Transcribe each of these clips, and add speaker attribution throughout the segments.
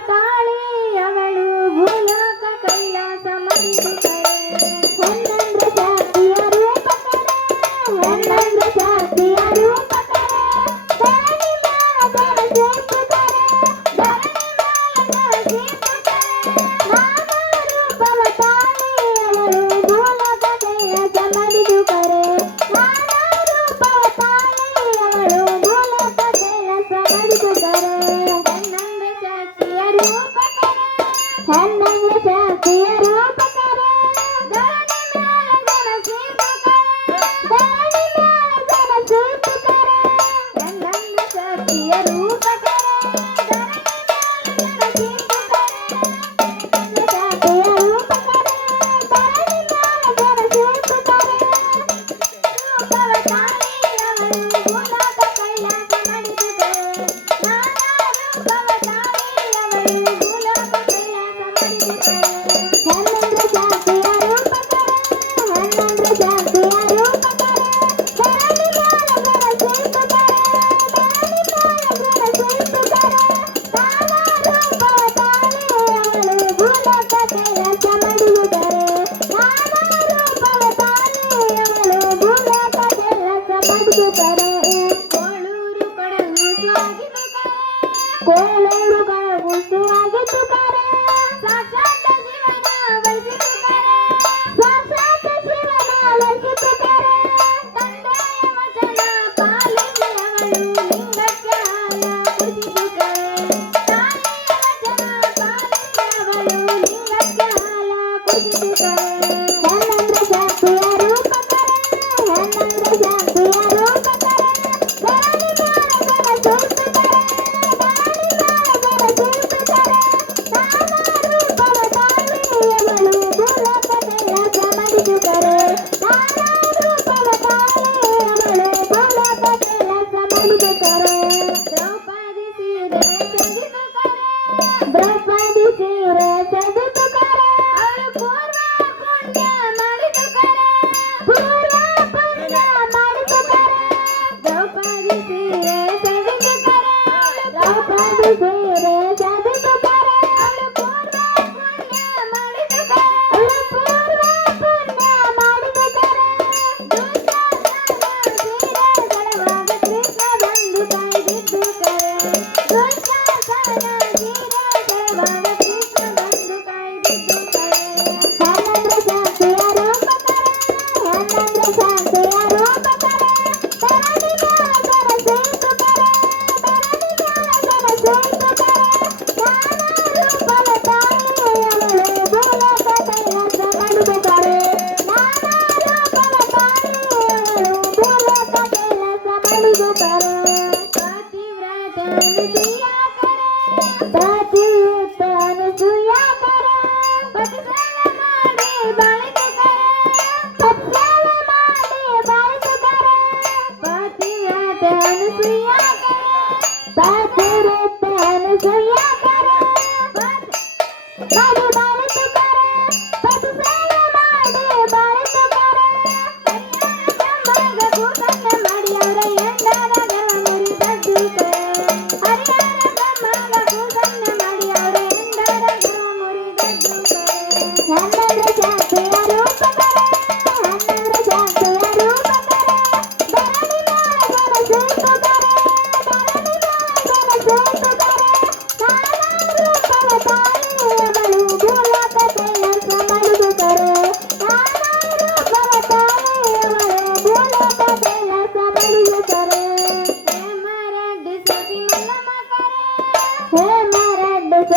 Speaker 1: ತಾಳೆ 妈妈。Thank you. ಮಾಡಿ ಅವರ ಎಂಡರ ಗೆವನರಿ ಸದ್ದು ಕರ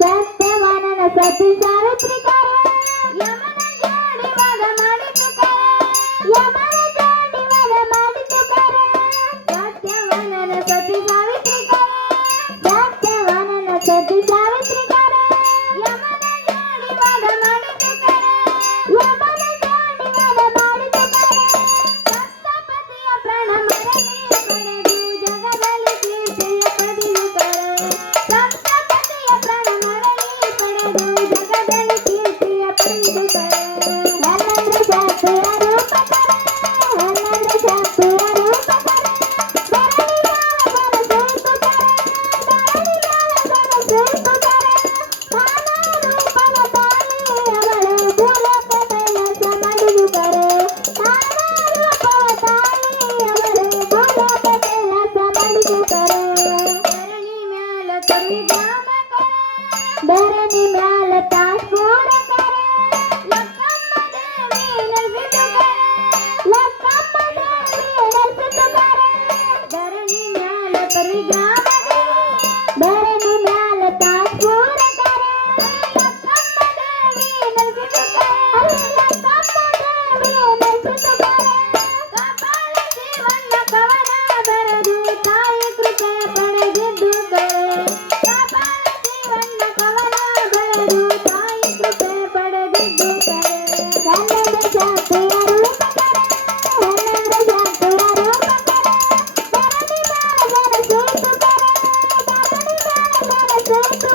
Speaker 1: ಸತ್ಯವನನ ಸತಿ ಸಾವಿತ್ರಿಕಾರ ಯಮನ ಜಾಡಿ ಮದ ಮಾಡಿಸುತ್ತಾರೆ ಯಮನ ಜಾಡಿ ಮದ ಮಾಡಿಸುತ್ತಾರೆ ಸತ್ಯವನನ ಸತಿ ಸಾವಿತ್ರಿಕಾರ ಸತ್ಯವನನ ಸತಿ ಸಾವಿತ್ರಿಕಾರ ಬರನಿ ಮ್ಯಾಲ ತಾಸ್ ಹೋರ Pronto.